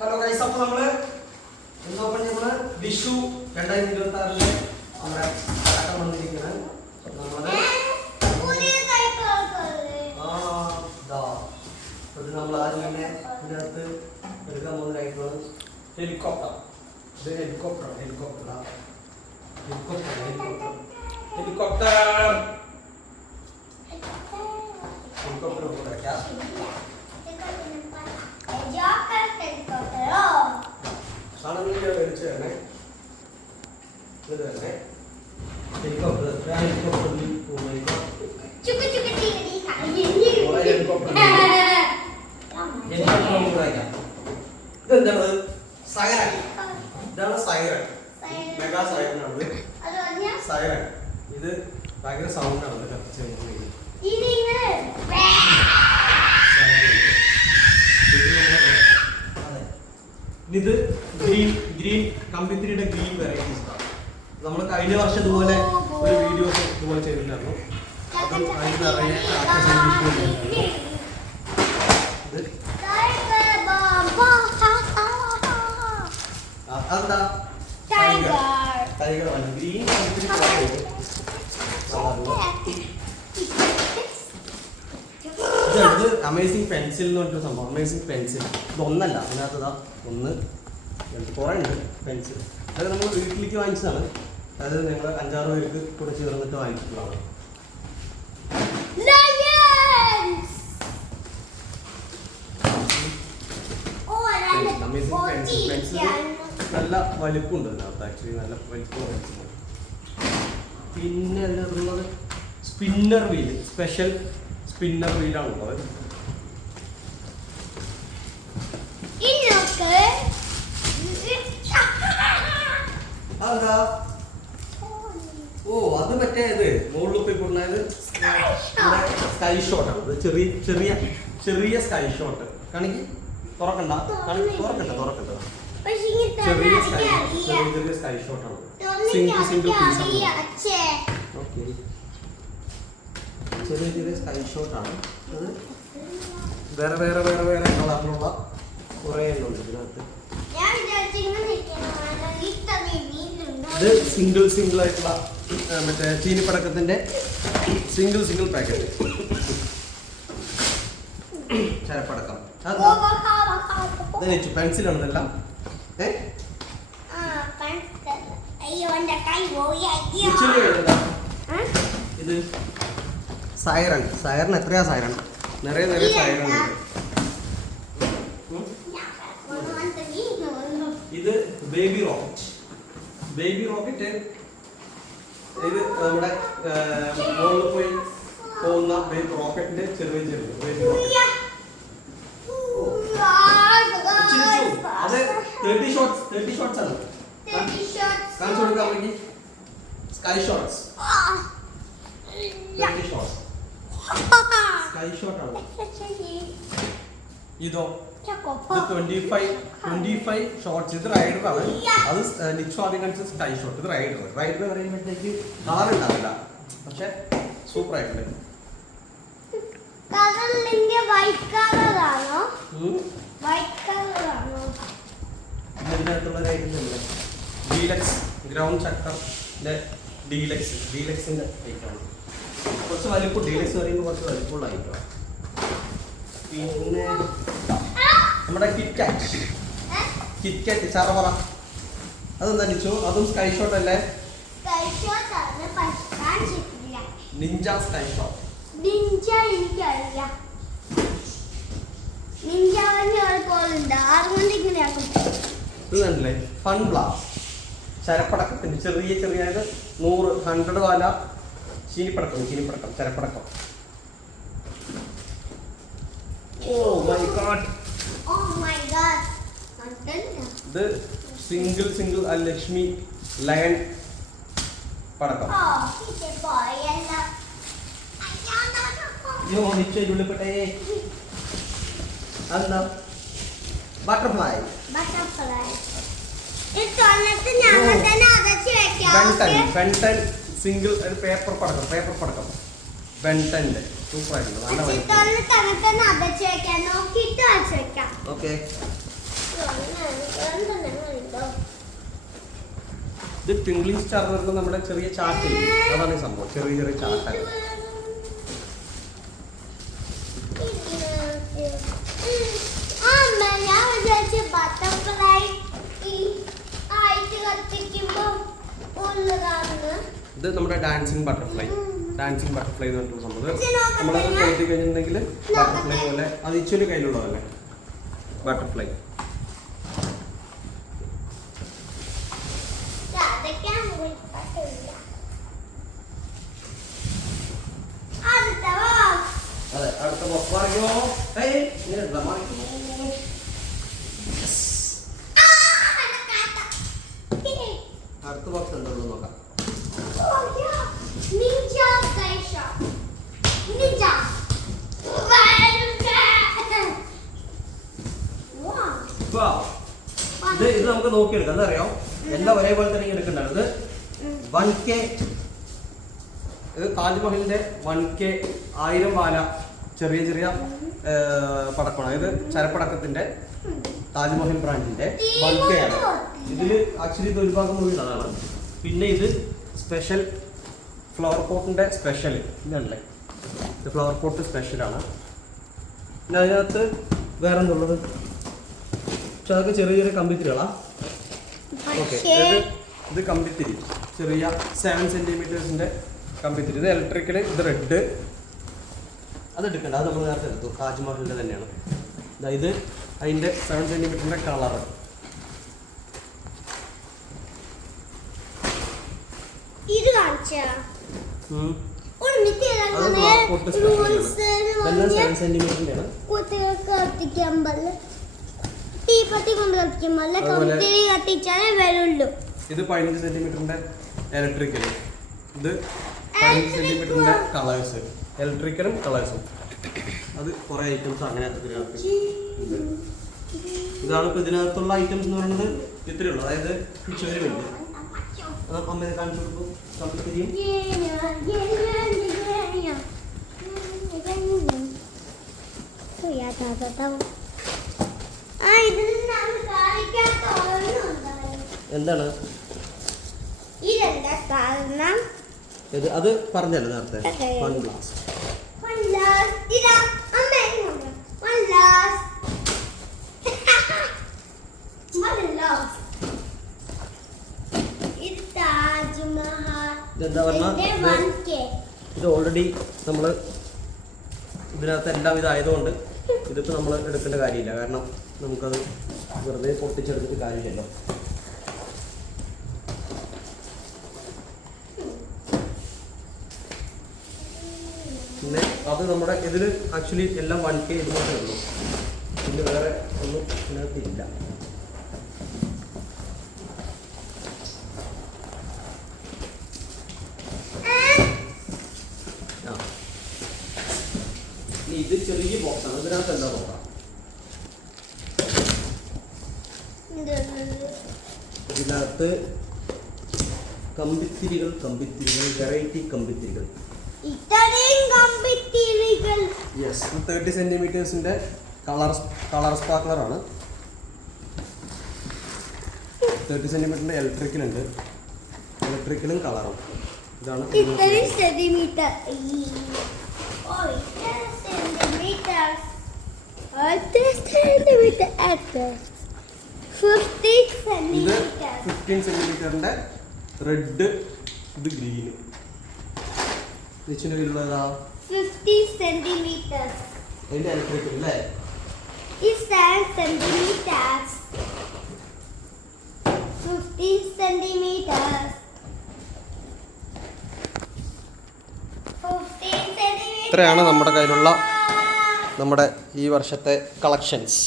Hello guys, അപ്പോൾ നമ്മള് വിഷു 2026 നമ്മുടെ പടക്കം വന്നിരിക്കുന്നത് നമ്മൾ ആദ്യം തന്നെ ഇതിനകത്ത് എടുക്കാൻ പോകുന്നതായിട്ടുള്ളത് ഹെലികോപ്റ്റർ. ഇത് ഹെലികോപ്റ്റർ ഇതെന്താണ്? സൈറൻ. ഇതാണ് സൈറൻ. മെഗാ സൈറനാണ്. സൈറൻ ഇത് ഭയങ്കര സൗണ്ടാണ്. ഇത് ഗ്രീൻ കമ്പിത്തിരിയുടെ ഗ്രീൻ വെറൈറ്റീസ് ആണ്. നമ്മൾ കഴിഞ്ഞ വർഷം ഇതുപോലെ ഒരു വീഡിയോസ് ഇതുപോലെ ചെയ്തിട്ടുണ്ടായിരുന്നു. അതും അതിന് നിറയെ അതെന്താ ടൈഗർ ഗ്രീൻ ഇത് അമേസിംഗ് പെൻസിൽ എന്ന് പറഞ്ഞൊരു സംഭവം. അമേസിംഗ് പെൻസിൽ ഇതൊന്നല്ല, അതിനകത്തതാ ഒന്ന് കുറേ ഉണ്ട് പെൻസിൽ. അത് നമ്മൾ വീട്ടിലേക്ക് വാങ്ങിച്ചതാണ്. അത് ഞങ്ങൾ 5-6 പേർക്ക് കൂടെ ചേർന്നിട്ട് വാങ്ങിച്ചിട്ടുള്ളതാണ്. അമേസിംഗ് പെൻസിൽ നല്ല വലിപ്പമുണ്ട് അതിനകത്ത്. ആക്ച്വലി നല്ല വലിപ്പമുള്ള പെൻസിൽ. പിന്നെ അതിനകത്തുള്ളത് സ്പിന്നർ വീല്, സ്പെഷ്യൽ സ്പിന്നർ വീലാണുള്ളത്. അതെന്താ? ഓ, അത് മറ്റേ ഇത് മുകളിൽ പോയി കൊടുക്കുന്നത് സ്കൈ ഷോട്ടാണ്. ഇത് ചെറിയ ചെറിയ ചെറിയ സ്കൈ ഷോട്ട്. കാണിക്ക്, തുറക്കണ്ട ചെറിയ സ്കൈ ഷോട്ടാണ്. സിംഗിൾ പീസാണ്. ഓക്കെ, ചെറിയ സ്കൈ ഷോട്ടാണ്. അത് വേറെ കളറിലുള്ള കുറേ എണ്ണമുണ്ട് ഇതിനകത്ത്. ഇത് സിംഗിൾ ആയിട്ടുള്ള മറ്റേ ചീനിപ്പടക്കത്തിന്റെ സിംഗിൾ പാക്കറ്റ് ചരപ്പടക്കം. പെൻസിലാണെന്നെല്ലാം. ഇത് സൈറൻ എത്രയാ സൈറൻ? നിറയെ സൈറൻ ഉണ്ട്. ഇത് ബേബി റോക്കറ്റ്. ഇത് നമ്മുടെ മുകളിൽ പോയി പോകുന്ന റോക്കറ്റിന്റെ ചെറിയ ബേബി റോക്കറ്റ്. അത് 30 ഷോട്ട്സ് ആണ്. കാണിച്ചു കൊടുക്കാൻ വേണ്ടി സ്കൈ ഷോട്ട്സ്. സ്കൈ ഷോട്ട് ആണ്. ഇതോ 25 ഷോട്ട്സ്. ഇത് റൈഡറാണ്. അത് നിച്ചോ ആദ്യം കാണിച്ച സ്കൈ ഷോട്ട്. ഇത് റൈഡർ പറയുമ്പോഴത്തേക്ക് കളർ ഉണ്ടാവില്ല, പക്ഷെ സൂപ്പർ ആയിട്ടുണ്ട്. ഇതിനകത്തുള്ള ഡീലക്സ് ഗ്രൗണ്ട് ചക്കറിന്റെ ഡീലക്സിന്റെ ഐറ്റമാണ്. കുറച്ച് വലിപ്പം. ഡീലക്സ് പറയുമ്പോൾ കുറച്ച് വലിപ്പമുള്ള ഐറ്റമാണ്. പിന്നെ നമ്മുടെ കിറ്റ്കാറ്റ് ചറപറ. അതെന്താ നിച്ചോ? അതും സ്കൈ ഷോട്ട് അല്ലേ? Ninja sky shot. ഇതല്ലേ ഫൺ ബ്ലാസ്റ്റ്. ചരപ്പടക്കത്തിന്റെ ചെറിയ 100 വാല ചീനിപ്പടക്കം ചരപ്പടക്കം. Oh my god. ഇത് സിംഗിൾ ലക്ഷ്മി ലയൺ പടക്കം. ഉള്ളിപ്പെട്ടേ. അതെന്താ? ബട്ടർഫ്ലൈ. ബെൻടൻ സിംഗിൾ പേപ്പർ പടക്കം. ബെൻടന്റെ സൂപ്പർ ആയിട്ടുണ്ട്. നല്ല. ഓക്കെ. ഇത് ട്വിങ്ക്ലിംഗ് സ്റ്റാർ എന്ന് പറയുന്നത് നമ്മുടെ ചെറിയ ചാട്ടില്ല, അതാണ് ഈ സംഭവം, ചെറിയ ചെറിയ ചാട്ടാണ്. ഇത് നമ്മുടെ ഡാൻസിങ് ബട്ടർഫ്ലൈ എന്ന് പറഞ്ഞിട്ടുള്ള സംഭവം. നമ്മളത് കയറ്റി കഴിഞ്ഞിട്ടുണ്ടെങ്കിൽ ബട്ടർഫ്ലൈ പോലെ അത് ഇച്ചൊരു കയ്യിലുള്ളതല്ലേ ബട്ടർഫ്ലൈ. അതെ, അടുത്ത ബോക്സ് മാറിക്കോ. അടുത്ത ബോക്സ് എന്താ നോക്കാം. ഇത് നമുക്ക് നോക്കിയെടുക്കാം. എന്താ അറിയാം, എല്ലാം ഒരേപോലെ തന്നെ എടുക്കേണ്ടത്. ഇത് 1K, ഇത് താജ്മഹലിന്റെ 1K 1000 വാല ചെറിയ ചെറിയ പടക്കമാണ്. ഇത് ചരപ്പടക്കത്തിന്റെ താജ്മഹൽ ബ്രാൻഡിന്റെ 1K ആണ്. ഇതിൽ ആക്ച്വലി ഇത് ഒരു ഭാഗം മുഴുവനാണ്. പിന്നെ ഇത് സ്പെഷ്യൽ ഫ്ലവർ പോട്ടിന്റെ സ്പെഷ്യൽ ഇതല്ലേ, ഇത് ഫ്ലവർ പോട്ട് സ്പെഷ്യലാണ്. പിന്നെ അതിനകത്ത് വേറെ എന്തുള്ളത്, പക്ഷെ അതൊക്കെ ചെറിയ ചെറിയ കമ്പിത്തിരികളാ. ഓക്കെ, ഇത് കമ്പിത്തിരി, ചെറിയ 7 സെന്റിമീറ്റേഴ്സിന്റെ കമ്പിത്തിരി. ഇത് ഇലക്ട്രിക്കല്, ഇത് റെഡ്. അത് എടുക്കണ്ട, അത് നമ്മൾ നേരത്തെ എടുത്തു, താജ്മഹലിന്റെ തന്നെയാണ്. ഇത് അതിന്റെ 7 സെന്റിമീറ്ററിന്റെ കളറ്. ഇത് 15 സെന്റിമീറ്ററിന്റെ ഇലക്ട്രിക്കൽ, ഇത് 15 സെന്റിമീറ്ററിന്റെ കളേഴ്സ്, ഇലക്ട്രിക്കലും കളേഴ്സും. അത് കുറെ ഐറ്റംസ് അങ്ങനെ ഇതിനകത്ത്. ഇതാണ് ഇപ്പൊ ഇതിനകത്തുള്ള ഐറ്റംസ് എന്ന് പറയുന്നത്. ഇത്രയേ ഉള്ളൂ. അതായത് ചുവരുമുണ്ട്, അമ്മയെ കാണിച്ചു കൊടുക്കും. എന്താണ് ഇത്? അത് പറഞ്ഞല്ലോ നേരത്തെ. എന്താ പറഞ്ഞാൽ ഇത് ഓൾറെഡി നമ്മൾ ഇതിനകത്ത് എല്ലാം ഇതായതുകൊണ്ട് ഇതിപ്പോൾ നമ്മൾ എടുക്കേണ്ട കാര്യമില്ല. കാരണം നമുക്കത് വെറുതെ പൊട്ടിച്ചെടുത്തിട്ട് കാര്യമില്ലല്ലോ. പിന്നെ അത് നമ്മുടെ ഇതിൽ ആക്ച്വലി എല്ലാം 1K ഇത് മാത്രമേ ഉള്ളൂ. പിന്നെ വേറെ ഒന്നും ഇതിനകത്തില്ല. ഇത് ചെറിയ ബോക്സാണ്. ഇതിനകത്ത് എന്താ നോക്കാം. ഇതിനകത്ത് കമ്പിത്തിരികൾ, വെറൈറ്റി കമ്പിത്തിരികൾ. 30 സെന്റിമീറ്റേഴ്സിന്റെ കളർ സ്പാർക്ലറാണ്. 30 സെന്റിമീറ്ററിന്റെ ഇലക്ട്രിക്കൽ ഉണ്ട്, ഇലക്ട്രിക്കലും കളറും. ഇതാണ് 50 സെന്റിമീറ്റർ. ഇത് 15 സെന്റിമീറ്ററിന്റെ റെഡ്, ഇത് ഗ്രീന്. ഇതിനുള്ളതാ 50 സെന്റിമീറ്റർ. അതിന്റെ ഇലക്ട്രിക്കൽ അല്ലേ? Is 7 centimeters. 15 centimeters. 15 centimeters. ഇത്രയാണ് നമ്മുടെ കയ്യിലുള്ള നമ്മുടെ ഈ വർഷത്തെ കളക്ഷൻസ്.